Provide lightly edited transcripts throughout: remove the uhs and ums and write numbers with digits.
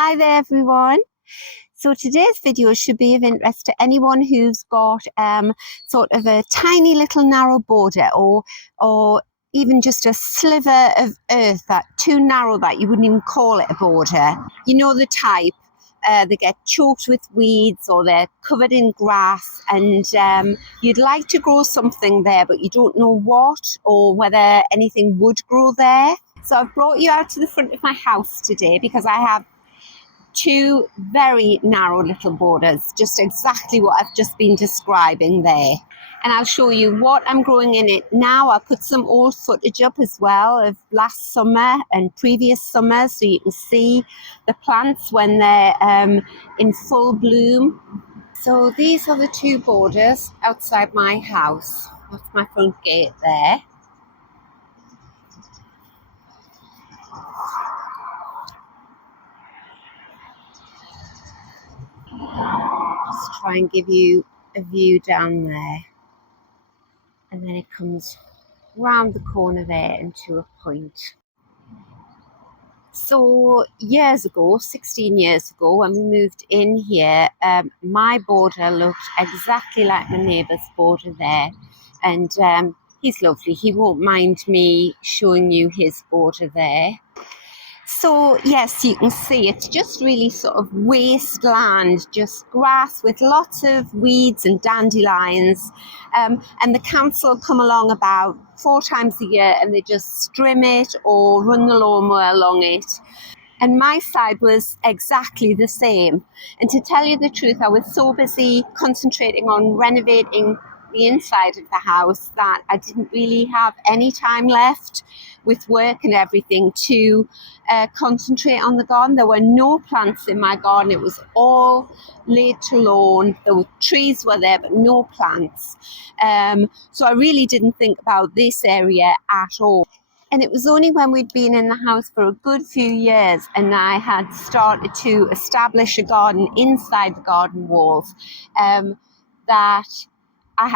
Hi there everyone. So today's video should be of interest to anyone who's got sort of a tiny little narrow border or even just a sliver of earth that too narrow that you wouldn't even call it a border. You know the type. They get choked with weeds or they're covered in grass, and you'd like to grow something there but you don't know what or whether anything would grow there. So I've brought you out to the front of my house today because I have two very narrow little borders, just exactly what I've just been describing there. And I'll show you what I'm growing in it now. I'll put some old footage up as well of last summer and previous summers so you can see the plants when they're in full bloom. So these are the two borders outside my house. That's my front gate there. Just try and give you a view down there. And then it comes round the corner there into a point. So years ago, 16 years ago, when we moved in here, my border looked exactly like my neighbour's border there. And he's lovely. He won't mind me showing you his border there. So yes, you can see it's just really sort of wasteland, just grass with lots of weeds and dandelions. And the council come along about 4 times a year and they just trim it or run the lawnmower along it. And my side was exactly the same. And to tell you the truth, I was so busy concentrating on renovating the inside of the house that I didn't really have any time left with work and everything to concentrate on the garden. There were no plants in my garden. It was all laid to lawn. The trees were there, but no plants. So I really didn't think about this area at all. And it was only when we'd been in the house for a good few years and I had started to establish a garden inside the garden walls that I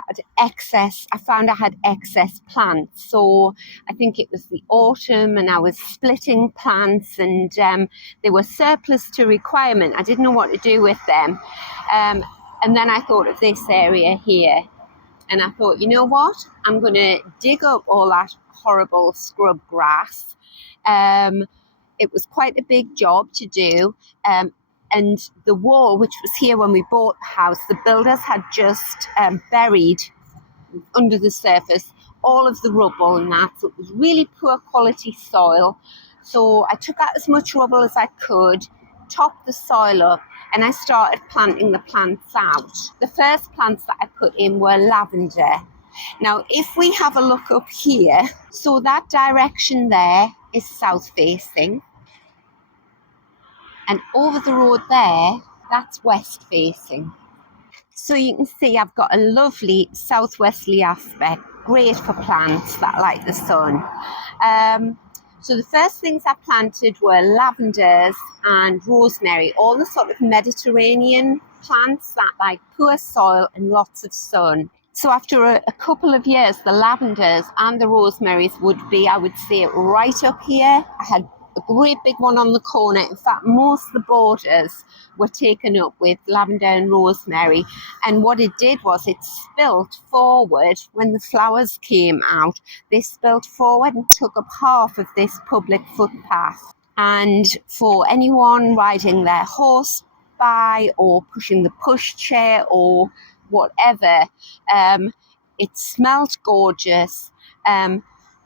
found I had excess plants. So I think it was the autumn and I was splitting plants and they were surplus to requirement. I didn't know what to do with them. And then I thought of this area here. And I thought, you know what? I'm going to dig up all that horrible scrub grass. It was quite a big job to do. And the wall, which was here when we bought the house, the builders had just buried under the surface all of the rubble and that. So it was really poor quality soil. So I took out as much rubble as I could, topped the soil up, and I started planting the plants out. The first plants that I put in were lavender. Now, if we have a look up here, so that direction there is south facing. And over the road there, that's west facing. So you can see I've got a lovely southwesterly aspect, great for plants that like the sun. So the first things I planted were lavenders and rosemary, all the sort of Mediterranean plants that like poor soil and lots of sun. So after a couple of years, the lavenders and the rosemaries would be, I would say, right up here. I had a great big one on the corner. In fact, most of the borders were taken up with lavender and rosemary. And what it did was it spilt forward when the flowers came out. They spilt forward and took up half of this public footpath. And for anyone riding their horse by or pushing the pushchair or whatever, it smelled gorgeous.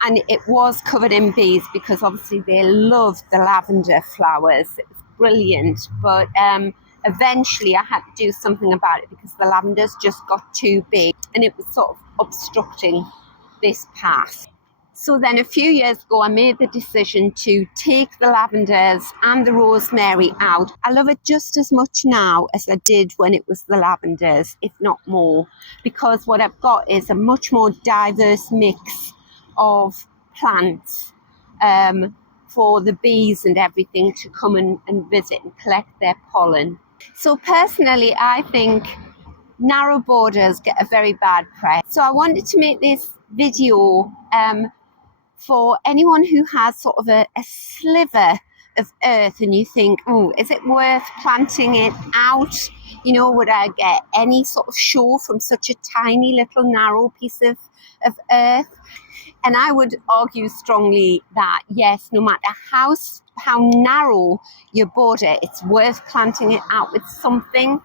And it was covered in bees because obviously they loved the lavender flowers. It was brilliant. But eventually I had to do something about it because the lavenders just got too big and it was sort of obstructing this path. So then a few years ago, I made the decision to take the lavenders and the rosemary out. I love it just as much now as I did when it was the lavenders, if not more, because what I've got is a much more diverse mix of plants for the bees and everything to come and visit and collect their pollen. So personally, I think narrow borders get a very bad press. So I wanted to make this video for anyone who has sort of a sliver of earth and you think, oh, is it worth planting it out? You know, would I get any sort of show from such a tiny little narrow piece of earth? And I would argue strongly that yes, no matter how narrow your border, it's worth planting it out with something.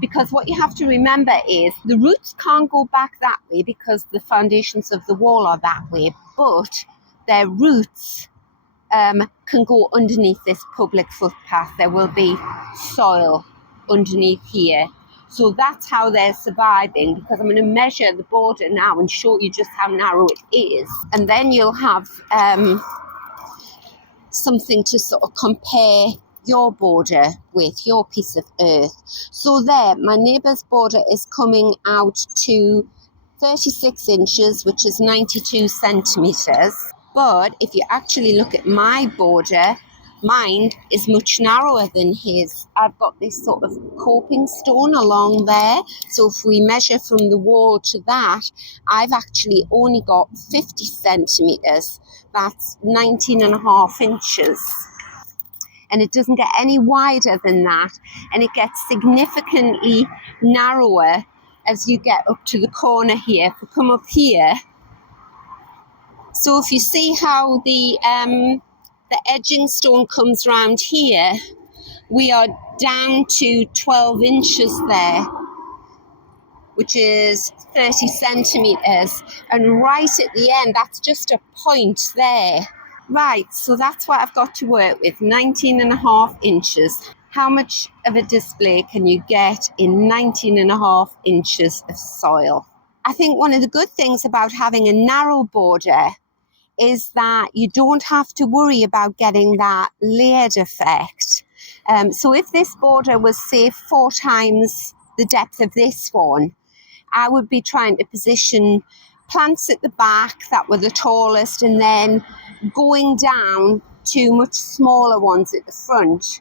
Because what you have to remember is the roots can't go back that way because the foundations of the wall are that way, but their roots can go underneath this public footpath. There will be soil underneath here. So that's how they're surviving, because I'm going to measure the border now and show you just how narrow it is. And then you'll have something to sort of compare your border with, your piece of earth. So there, my neighbour's border is coming out to 36 inches, which is 92 centimetres. But if you actually look at my border, mine is much narrower than his. I've got this sort of coping stone along there. So if we measure from the wall to that, I've actually only got 50 centimetres. That's 19.5 inches. And it doesn't get any wider than that. And it gets significantly narrower as you get up to the corner here. If we come up here, so if you see how the edging stone comes round here, we are down to 12 inches there, which is 30 centimetres. And right at the end, that's just a point there. Right, so that's what I've got to work with, 19.5 inches. How much of a display can you get in 19.5 inches of soil? I think one of the good things about having a narrow border is that you don't have to worry about getting that layered effect. So if this border was, say, 4 times the depth of this one, I would be trying to position plants at the back that were the tallest and then going down to much smaller ones at the front.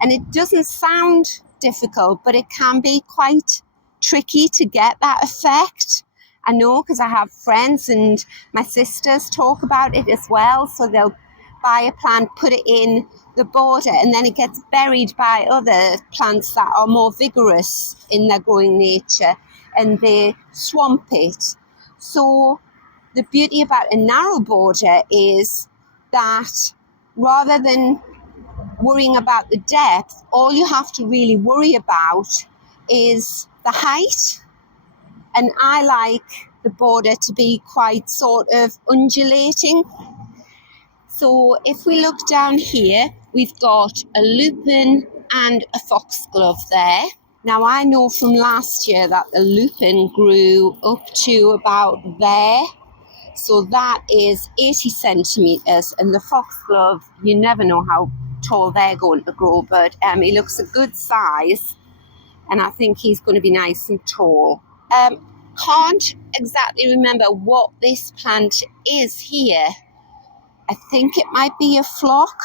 And it doesn't sound difficult, but it can be quite tricky to get that effect. I know, because I have friends and my sisters talk about it as well. So they'll buy a plant, put it in the border, and then it gets buried by other plants that are more vigorous in their growing nature, and they swamp it. So the beauty about a narrow border is that rather than worrying about the depth, all you have to really worry about is the height. And I like the border to be quite sort of undulating. So if we look down here, we've got a lupin and a foxglove there. Now I know from last year that the lupin grew up to about there. So that is 80 centimetres, and the foxglove, you never know how tall they're going to grow, but he looks a good size, and I think he's going to be nice and tall. Can't exactly remember what this plant is here. I think it might be a flock,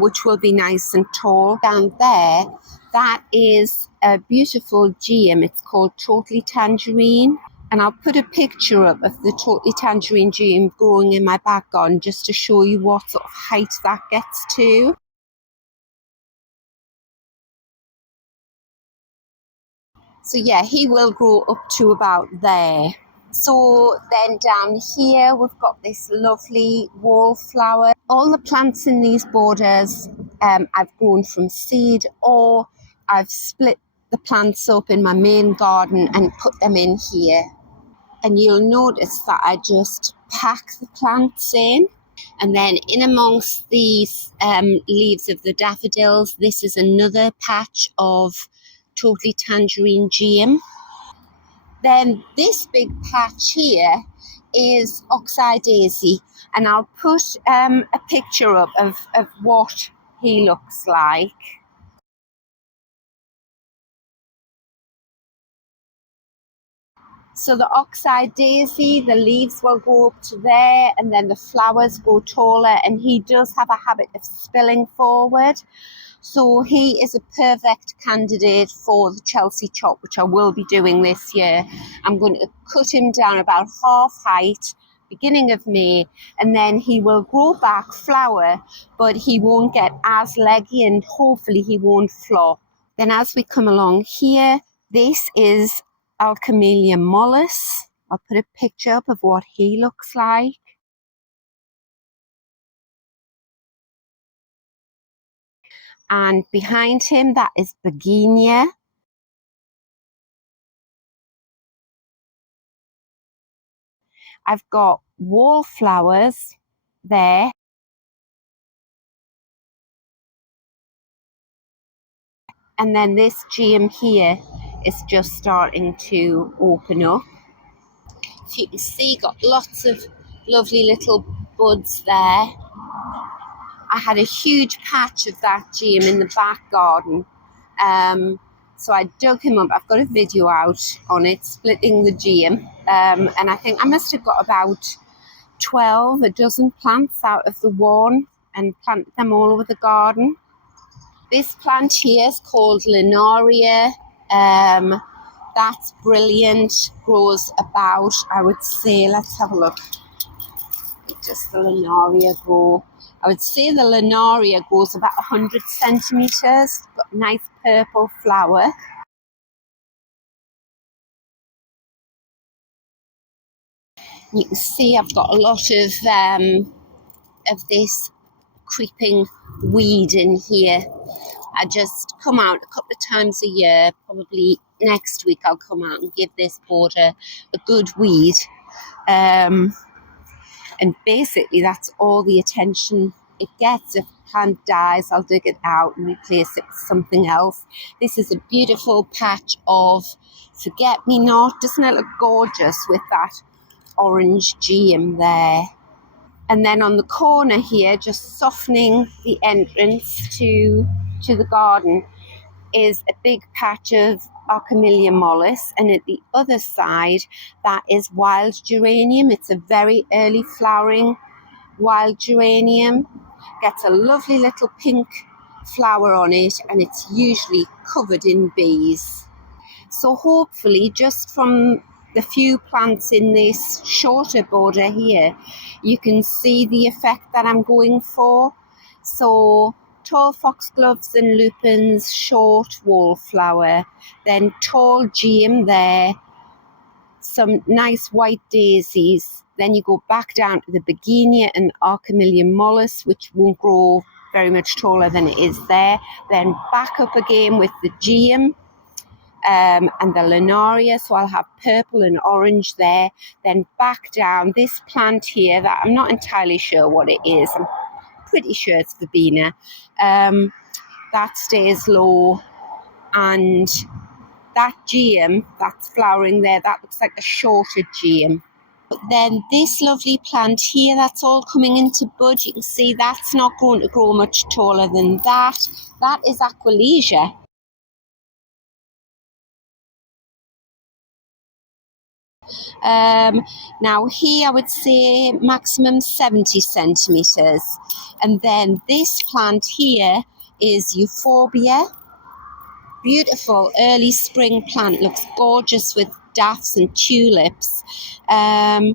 which will be nice and tall. Down there, that is a beautiful geum. It's called Totally Tangerine. And I'll put a picture up of the Totally Tangerine geum growing in my back garden just to show you what sort of height that gets to. So yeah, he will grow up to about there. So then down here, we've got this lovely wallflower. All the plants in these borders I've grown from seed, or I've split the plants up in my main garden and put them in here. And you'll notice that I just pack the plants in. And then in amongst these leaves of the daffodils, this is another patch of Totally Tangerine geum. Then this big patch here is oxeye daisy, and I'll put a picture up of what he looks like. So the oxeye daisy, the leaves will go up to there, and then the flowers go taller, and he does have a habit of spilling forward. So he is a perfect candidate for the Chelsea chop, which I will be doing this year. I'm going to cut him down about half height, beginning of May, and then he will grow back, flower, but he won't get as leggy and hopefully he won't flop. Then as we come along here, this is Alcamellia mollis. I'll put a picture up of what he looks like. And behind him, that is Begonia. I've got wallflowers there. And then this GM here is just starting to open up. If you can see, got lots of lovely little buds there. I had a huge patch of that GM in the back garden. So I dug him up. I've got a video out on it, splitting the GM. And I think I must have got about 12, a dozen plants out of the one and planted them all over the garden. This plant here is called Linaria. That's brilliant. Grows about, I would say, let's have a look. Just the Linaria grow. I would say the Linaria grows about 100 centimetres. Got a nice purple flower. You can see I've got a lot of this creeping weed in here. I just come out a couple of times a year. Probably next week I'll come out and give this border a good weed. And basically that's all the attention it gets. If a plant dies, I'll dig it out and replace it with something else. This is a beautiful patch of forget-me-not. Doesn't it look gorgeous with that orange GM there? And then on the corner here, just softening the entrance to the garden, is a big patch of Alcamellia mollis, and at the other side that is wild geranium. It's a very early flowering wild geranium. Gets a lovely little pink flower on it, and it's usually covered in bees. So hopefully, just from the few plants in this shorter border here, you can see the effect that I'm going for. So tall foxgloves and lupins, short wallflower, then tall GM there, some nice white daisies. Then you go back down to the Begonia and Alcamellia mollis, which won't grow very much taller than it is there. Then back up again with the GM. And the Linaria, so I'll have purple and orange there. Then back down, this plant here that I'm not entirely sure what it is. I'm pretty sure it's verbena. That stays low, and that GM that's flowering there, that looks like a shorter GM. But then this lovely plant here, that's all coming into bud. You can see that's not going to grow much taller than that. That is Aquilegia. Now here I would say maximum 70 centimetres. And then this plant here is Euphorbia. Beautiful early spring plant, looks gorgeous with daffs and tulips. I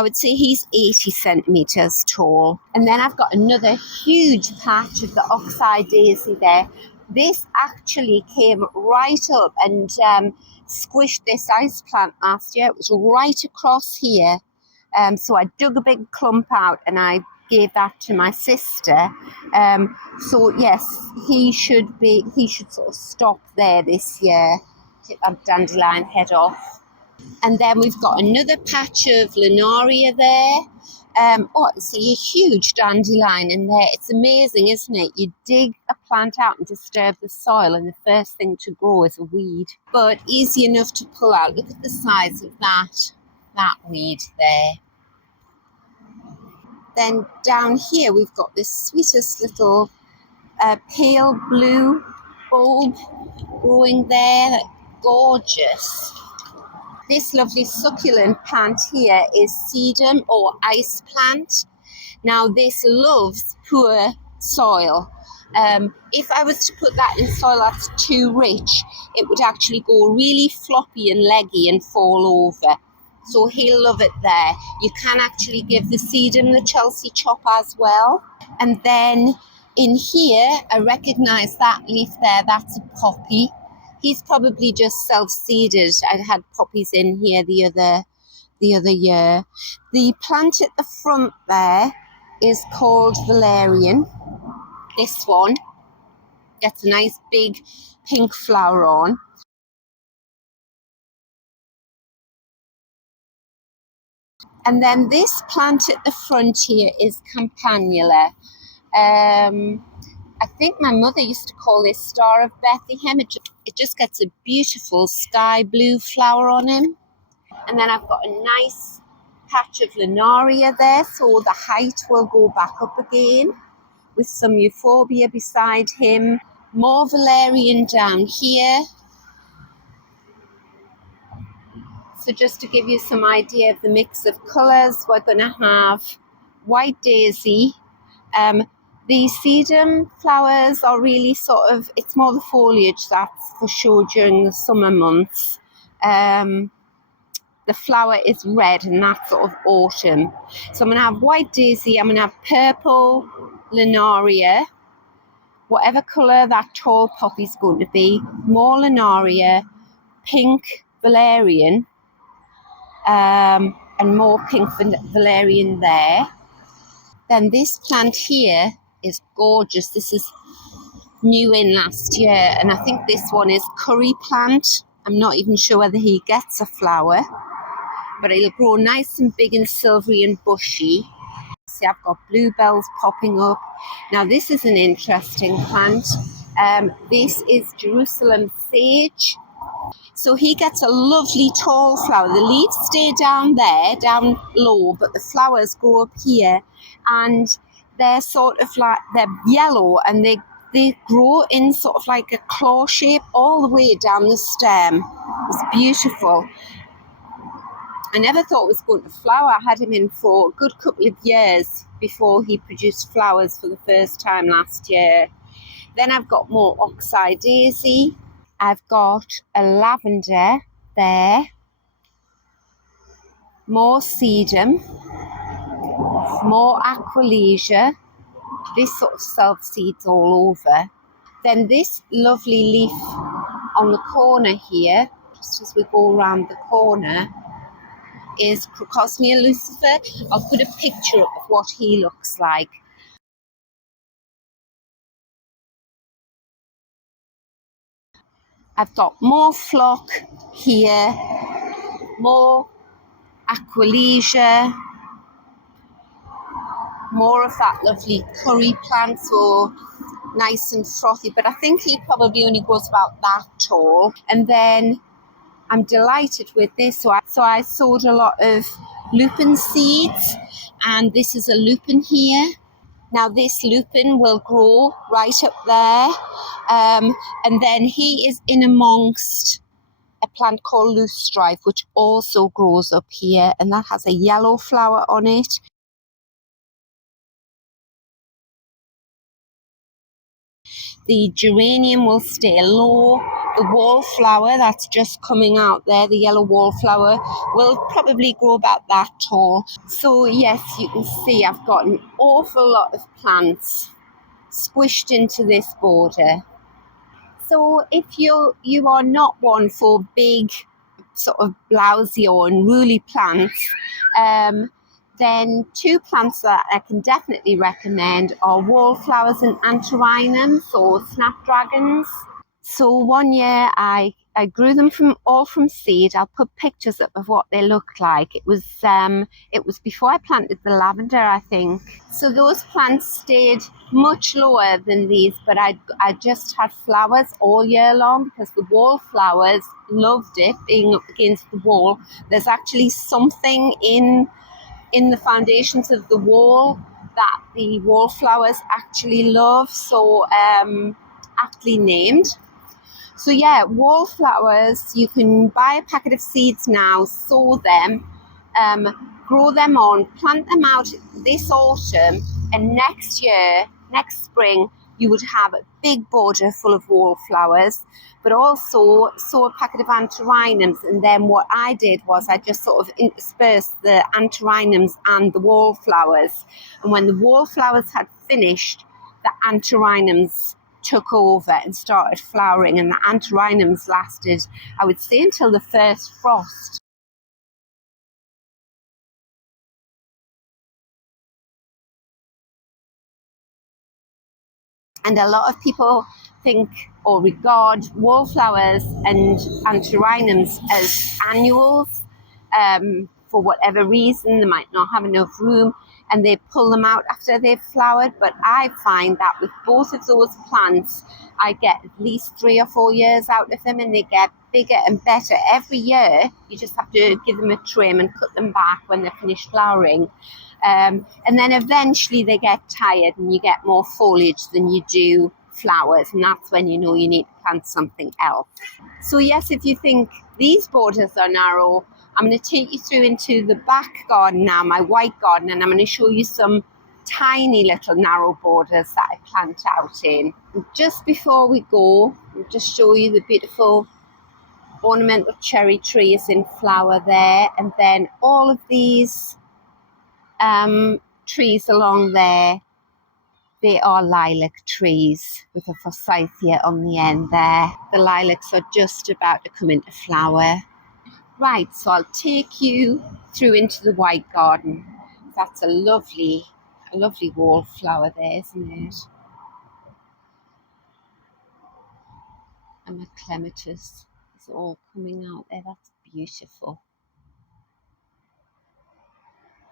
would say he's 80 centimetres tall. And then I've got another huge patch of the oxeye daisy there. This actually came right up and squished this ice plant last year. It was right across here. So I dug a big clump out and I gave that to my sister. So yes, he should sort of stop there this year. Take that dandelion head off. And then we've got another patch of Linaria there. I see a huge dandelion in there. It's amazing, isn't it? You dig a plant out and disturb the soil, and the first thing to grow is a weed. But easy enough to pull out. Look at the size of that weed there. Then down here we've got this sweetest little pale blue bulb growing there. Gorgeous. This lovely succulent plant here is sedum or ice plant. Now this loves poor soil. If I was to put that in soil that's too rich, it would actually go really floppy and leggy and fall over. So he'll love it there. You can actually give the sedum the Chelsea chop as well. And then in here, I recognise that leaf there, that's a poppy. He's probably just self-seeded. I had poppies in here the other year. The plant at the front there is called valerian. This one gets a nice big pink flower on. And then this plant at the front here is campanula. I think my mother used to call this Star of Bethlehem. It just gets a beautiful sky blue flower on him. And then I've got a nice patch of Linaria there, so the height will go back up again with some euphorbia beside him. More valerian down here. So just to give you some idea of the mix of colours, we're going to have white daisy. The sedum flowers are really sort of, it's more the foliage that's for sure during the summer months. The flower is red and that's sort of autumn. So I'm going to have white daisy, I'm going to have purple linaria, whatever colour that tall poppy is going to be, more linaria, pink valerian, and more pink valerian there. Then this plant here is gorgeous. This is new in last year, and I think this one is curry plant. I'm not even sure whether he gets a flower, but it'll grow nice and big and silvery and bushy. See, I've got bluebells popping up. Now this is an interesting plant. This is Jerusalem sage. So he gets a lovely tall flower. The leaves stay down there, down low, but the flowers grow up here, and they're sort of like, they're yellow, and they grow in sort of like a claw shape all the way down the stem. It's beautiful. I never thought it was going to flower. I had him in for a good couple of years before he produced flowers for the first time last year. Then I've got more oxeye daisy. I've got a lavender there, more sedum, more aqualesia. This sort of self-seeds all over. Then this lovely leaf on the corner here, just as we go around the corner, is Crocosmia lucifer. I'll put a picture up of what he looks like. I've got more flock here, more aqualesia, more of that lovely curry plant, so nice and frothy, but I think he probably only goes about that tall. And then I'm delighted with this. So I sowed a lot of lupin seeds, and this is a lupin here. Now this lupin will grow right up there, and then he is in amongst a plant called loosestrife, which also grows up here, and that has a yellow flower on it. The geranium will stay low. The wallflower that's just coming out there, the yellow wallflower, will probably grow about that tall. So yes, you can see I've got an awful lot of plants squished into this border. So if you are not one for big sort of blousy or unruly plants, then two plants that I can definitely recommend are wallflowers and antirrhinums or snapdragons. So one year I grew them from seed. I'll put pictures up of what they looked like. It was before I planted the lavender, I think. So those plants stayed much lower than these, but I just had flowers all year long because the wallflowers loved it being up against the wall. There's actually something in the foundations of the wall that the wallflowers actually love, so aptly named. So yeah, wallflowers, you can buy a packet of seeds now, sow them, grow them on, plant them out this autumn, and next spring you would have a big border full of wallflowers, but also sow a packet of antirrhinums. And then what I did was I just sort of interspersed the antirrhinums and the wallflowers. And when the wallflowers had finished, the antirrhinums took over and started flowering, and the antirrhinums lasted, I would say, until the first frost. And a lot of people think or regard wallflowers and antirrhinums as annuals. For whatever reason, they might not have enough room and they pull them out after they've flowered. But I find that with both of those plants, I get at least 3 or 4 years out of them, and they get bigger and better every year. You just have to give them a trim and cut them back when they're finished flowering. And then eventually they get tired and you get more foliage than you do flowers, and that's when you know you need to plant something else. So yes, if you think these borders are narrow, I'm going to take you through into the back garden now, my white garden, and I'm going to show you some tiny little narrow borders that I plant out in. And just before we go, I'll just show you the beautiful ornamental cherry trees in flower there, and then all of these trees along there, they are lilac trees with a forsythia on the end there. The lilacs are just about to come into flower. Right, so I'll take you through into the white garden. That's a lovely wallflower there, isn't it? And my clematis is all coming out there. That's beautiful.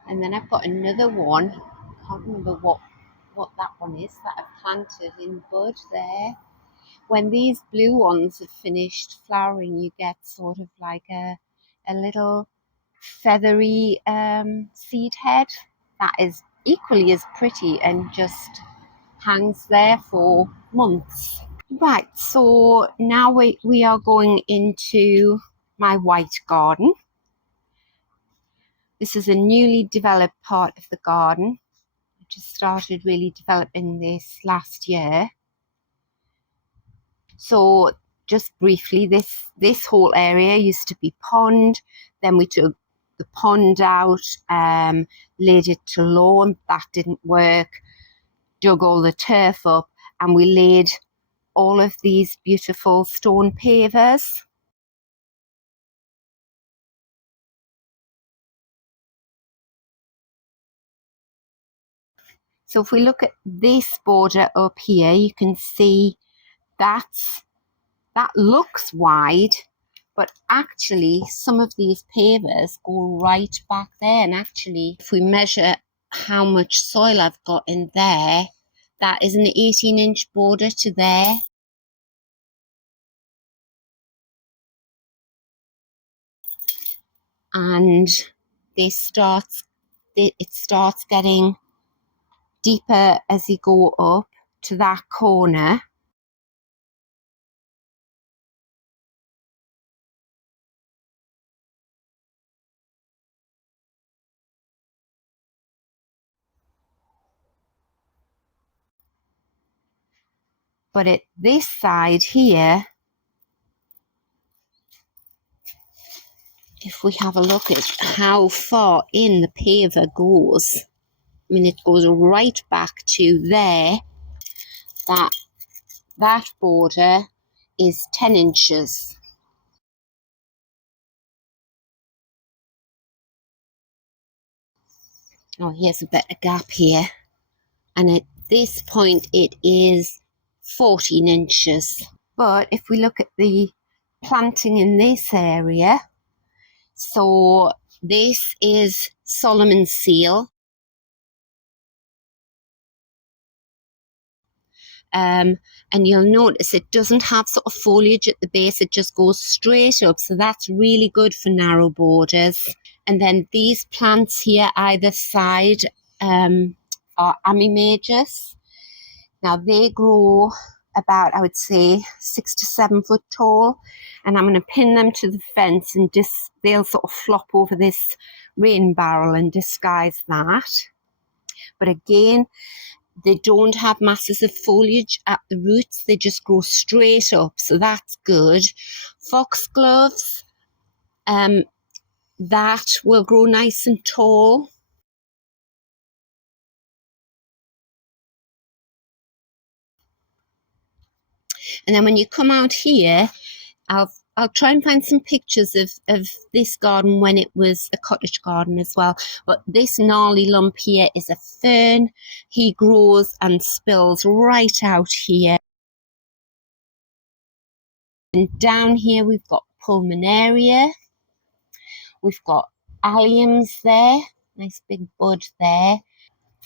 And then I've got another one. I can't remember what that one is that I've planted in bud there. When these blue ones have finished flowering, you get sort of like a little feathery seed head that is equally as pretty and just hangs there for months. Right, so now we are going into my white garden. This is a newly developed part of the garden. I just started really developing this last year. So just briefly, this whole area used to be pond. Then we took the pond out, laid it to lawn. That didn't work. Dug all the turf up, and we laid all of these beautiful stone pavers. So if we look at this border up here, you can see that looks wide, but actually some of these pavers go right back there. And actually, if we measure how much soil I've got in there, that is an 18-inch border to there. And it starts getting deeper as you go up to that corner. But at this side here, if we have a look at how far in the paver goes, I mean, it goes right back to there. That border is 10 inches. Oh, here's a better gap here. And at this point, it is 14 inches. But if we look at the planting in this area, so this is Solomon's seal. And you'll notice it doesn't have sort of foliage at the base, it just goes straight up. So that's really good for narrow borders. And then these plants here either side are Amimagus. Now they grow about, I would say, 6 to 7 foot tall, and I'm going to pin them to the fence and they'll sort of flop over this rain barrel and disguise that. But again, They don't have masses of foliage at the roots. They just grow straight up. So that's good. Foxgloves, that will grow nice and tall. And then when you come out here, I'll try and find some pictures of this garden when it was a cottage garden as well. But this gnarly lump here is a fern. He grows and spills right out here. And down here we've got pulmonaria. We've got alliums there. Nice big bud there.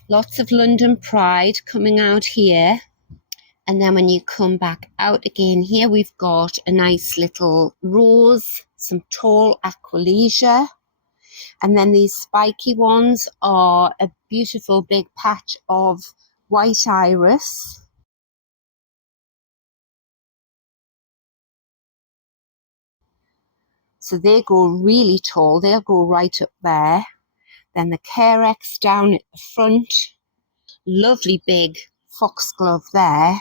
Lots of London Pride coming out here. And then when you come back out again here, we've got a nice little rose, some tall Aquilegia. And then these spiky ones are a beautiful big patch of white iris. So they grow really tall. They'll grow right up there. Then the Carex down at the front. Lovely big foxglove there.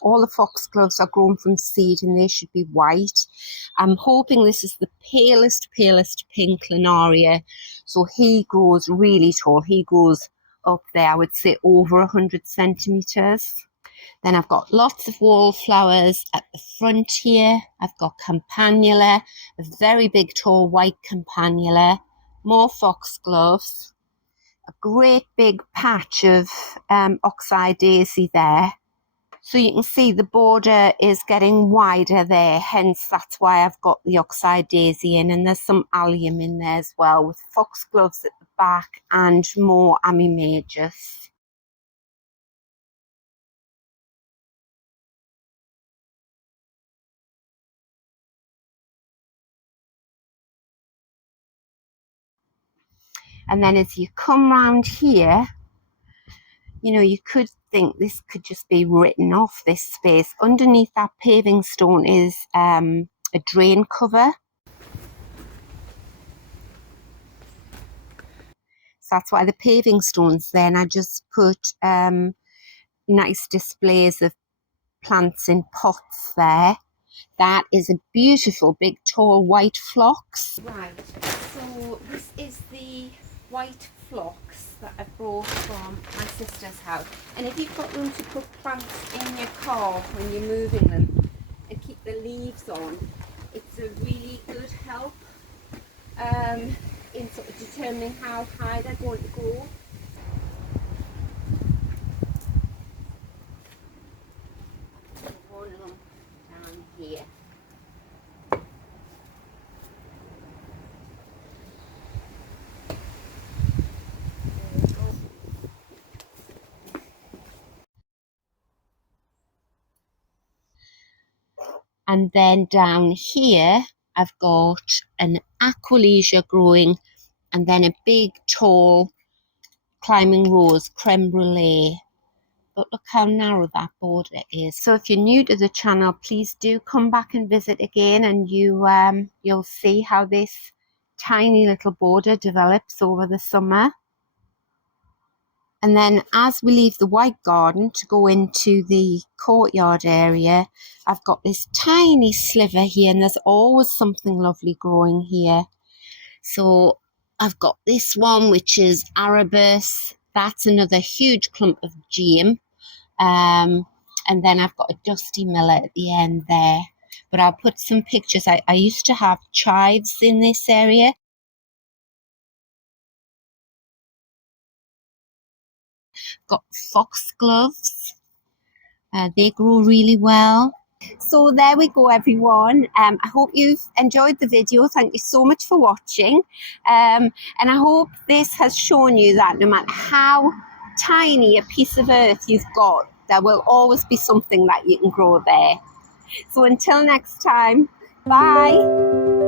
All the foxgloves are grown from seed and they should be white. I'm hoping this is the palest pink Planaria. So he grows really tall. He grows up there, I would say over 100 centimetres. Then I've got lots of wallflowers at the front here. I've got campanula, a very big tall white campanula, more foxgloves, a great big patch of oxeye daisy there. So you can see the border is getting wider there, hence that's why I've got the oxeye daisy in, and there's some allium in there as well with foxgloves at the back and more amimagus. And then as you come round here, you know, you could think this could just be written off, this space. Underneath that paving stone is a drain cover. So that's why the paving stone's there. And I just put nice displays of plants in pots there. That is a beautiful big tall white phlox. Right, so this is the white phlox that I brought from my sister's house. And if you've got room to put plants in your car when you're moving them and keep the leaves on, it's a really good help in sort of determining how high they're going to go. One lump down here. And then down here, I've got an Aquilegia growing, and then a big, tall, climbing rose, creme brulee. But look how narrow that border is. So if you're new to the channel, please do come back and visit again, and you'll see how this tiny little border develops over the summer. And then as we leave the white garden to go into the courtyard area, I've got this tiny sliver here, and there's always something lovely growing here. So I've got this one, which is arabus. That's another huge clump of geum. And then I've got a dusty miller at the end there. But I'll put some pictures. I used to have chives in this area. Got foxgloves. They grow really well. So there we go, everyone. I hope you've enjoyed the video. Thank you so much for watching. And I hope this has shown you that no matter how tiny a piece of earth you've got, there will always be something that you can grow there. So until next time, bye.